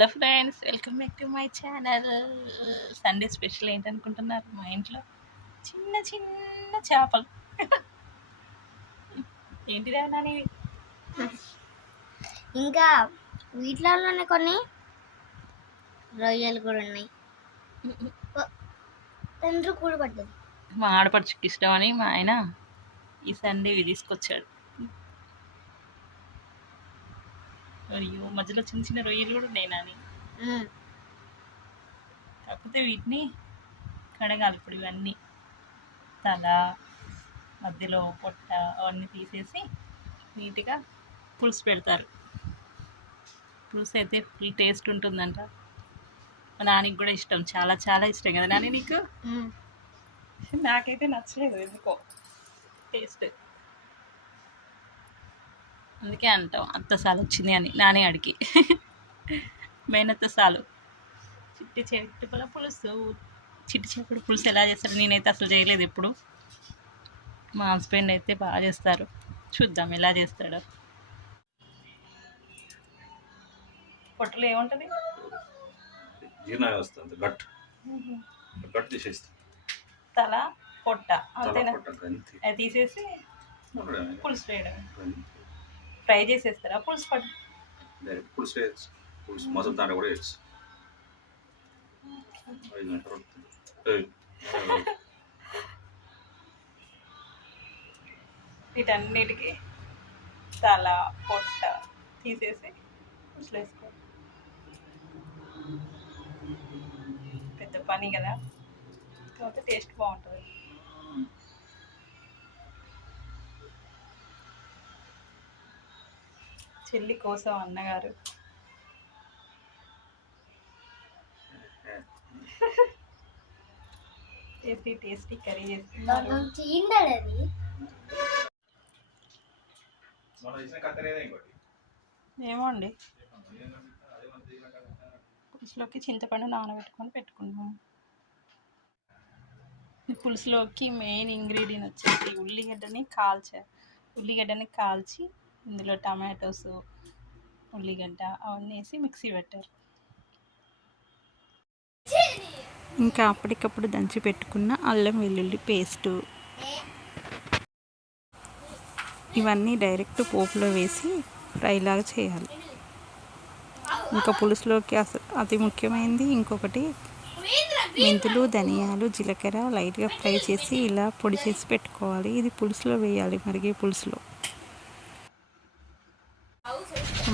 Hello friends, welcome back to my channel. Sunday special ఏంటనుకుంటున్నారు? మా ఇంట్లో చిన్న చిన్న చేపలు. ఏంటిదే నాని? ఇంకా వీటిలోనే కొన్ని రొయ్యలు కూడా ఉన్నాయి. తండ్రి కూడా పడ్డది. మా ఆడపడుచుకి ఇష్టం అని మా ఆయన ఈ సండే ఇవి తీసుకొచ్చాడు. మరియు మధ్యలో చిన్న చిన్న రొయ్యలు కూడా ఉన్నాయి నాని. కాకపోతే వీటిని కడగాలి. ఇప్పుడు ఇవన్నీ తల, మధ్యలో పొట్ట అవన్నీ తీసేసి నీట్గా పులుసు పెడతారు. పులుసు అయితే ఫుల్ టేస్ట్ ఉంటుందంట. మా నాన్నకి కూడా ఇష్టం, చాలా చాలా ఇష్టం కదా నాని నీకు? నాకైతే నచ్చలేదు ఎందుకో టేస్ట్. అందుకే అంటాం అత్తసాలు వచ్చింది అని నాని అడిగి. మేనత్తసాలు. చిట్టి చేపల పులుసు. చిట్టి చేపల పులుసు ఎలా చేస్తారు? నేనైతే అసలు చేయలేదు ఎప్పుడు. మా హస్బెండ్ అయితే బాగా చేస్తారు. చూద్దాం ఎలా చేస్తాడో. పొట్టలో ఏముంటుంది? జీర్ణ వ్యవస్థ గట్ గట్ తీసేస్తాం. తల, పొట్ట అంతేనా? అది తీసేసి పులుసు వేయడం. ఫ్రై చేసేస్తారా? పులుసు పట్టు డైరెక్ట్ పులుసు వేయచ్చు. పులుసు మసాలా దాంట్లో కూడా వేయచ్చు. 5 గంటలు వీటన్నిటికీ తల, పొట్ట తీసేసి పులుసులో వేసుకోవాలి. పెద్ద పని కదా, కాకపోతే టేస్ట్ బాగుంటుంది. చెల్లి కోసం అన్నగారు టేస్టీ టేస్టీ కర్రీ చేస్తున్నారు. ఏమో అండి, పులుసులోకి చింతపండు నానబెట్టుకొని పెట్టుకున్నాం. ఈ పులుసులోకి మెయిన్ ఇంగ్రీడియంట్ వచ్చేసి ఉల్లిగడ్డని కాల్చి ఇందులో టమాటోస్, ఉల్లిగడ్డ అవన్నీ వేసి మిక్సీ పెట్టారు. ఇంకా అప్పటికప్పుడు దంచి పెట్టుకున్న అల్లం వెల్లుల్లి పేస్టు, ఇవన్నీ డైరెక్ట్ పోపులో వేసి ఫ్రైలాగా చేయాలి. ఇంకా పులుసులోకి అతి ముఖ్యమైనది ఇంకొకటి, మెంతులు, ధనియాలు, జీలకర్ర లైట్గా ఫ్రై చేసి ఇలా పొడి చేసి పెట్టుకోవాలి. ఇది పులుసులో వేయాలి, మరిగే పులుసులో.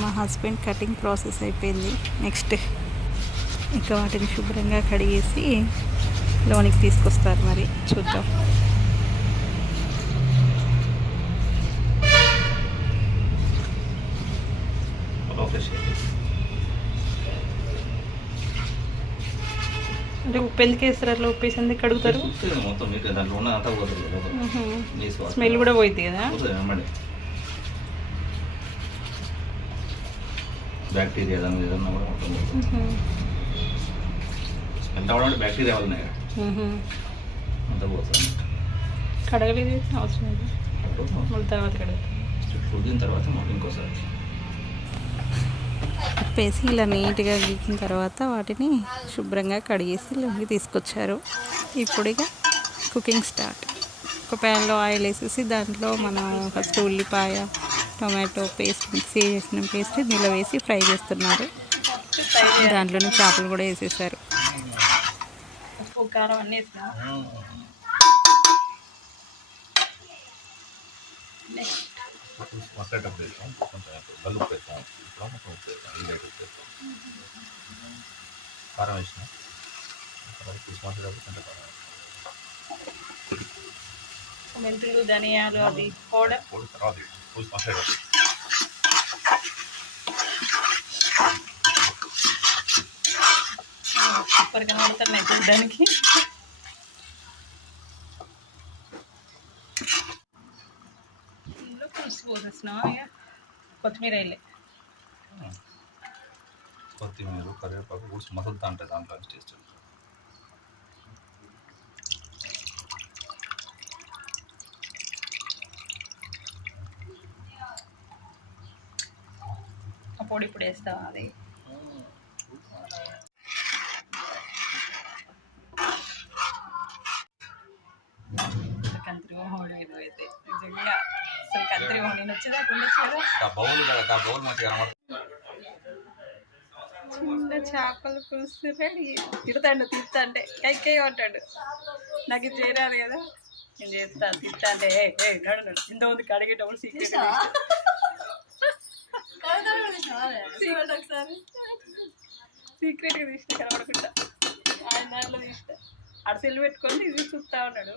మా హస్బెండ్ కటింగ్ ప్రాసెస్ అయిపోయింది. నెక్స్ట్ ఇంకా వాటిని శుభ్రంగా కడిగేసి లోనికి తీసుకొస్తారు. మరి చూద్దాం. అంటే ఉప్పు ఎందుకు వేస్తారు? అట్లా ఉప్పు వేసి ఎందుకు కడుగుతారు? స్మెల్ కూడా పోయింది కదా. బ్యాక్టీరియా ఏదన్నా కూడా స్మెల్ రావడం బ్యాక్టీరియా వల్ల అంతా పోతుంది. కడగలేదు, అవసరం లేదు. మళ్ళీ తర్వాత ఉడికిన తర్వాత మళ్ళీ ఇంకోసారి ఉప్పేసి ఇలా నీట్గా గీకిన తర్వాత వాటిని శుభ్రంగా కడిగేసి లోకి తీసుకొచ్చారు. ఇప్పుడు ఇక కుకింగ్ స్టార్ట్. ఒక ప్యాన్లో ఆయిల్ వేసేసి దాంట్లో మనం ఫస్ట్ ఉల్లిపాయ, టొమాటో పేస్ట్, మిక్సీ చేసిన పేస్ట్ ఇందులో వేసి ఫ్రై చేస్తున్నారు. దాంట్లోనే చేపలు కూడా వేసేసారు. ఉప్పు, కారం అన్నీ వేసినా. మసాలా వేస్తాం, కొంచెం గల్లుప్పు వేస్తాం, మొత్తం ఉప్పు వేస్తాం, ఉల్లిగడ్డ ఉప్పు వేస్తాం, కారం వేసినాం. పులుసు మసాలా కొంచెం కారం, మెంతులు, ధనియాలు అది పౌడర్ తర్వాత పులుసు మసాలా సూపర్ కనబడుతున్నాయి చూడడానికి. ఇందులో పులుసు పోసేసినాం. కొత్తిమీర వేయలే. కొత్తిమీర, కరివేపాకు, పులుసు మసాలా అంటే దాంట్లో టేస్ట్. పొడి ఇప్పుడు వేస్తావా? అది ఇద్దరేమో నేను వచ్చేదాకా ఉండొచ్చు కదా. ఆ బౌల్ మంచిగా కనబడుతుంది. చిన్న చేపల పులుసు రెడీ. తిడతాడు తిత్తా అంటే కైకే ఉంటాడు. నాకు ఇది చేయరాదు కదా, నేను చేస్తా తిత్తా అంటే ఏ నడు నడు ఇంతమంది కడిగేటప్పుడు సీక్రెట్ ఒకసారి సీక్రెట్గా తీసిన కనబడకుండా ఆయన దాంట్లో తీసిన ఆడ సెల్ పెట్టుకొని ఇది చూస్తా ఉన్నాడు.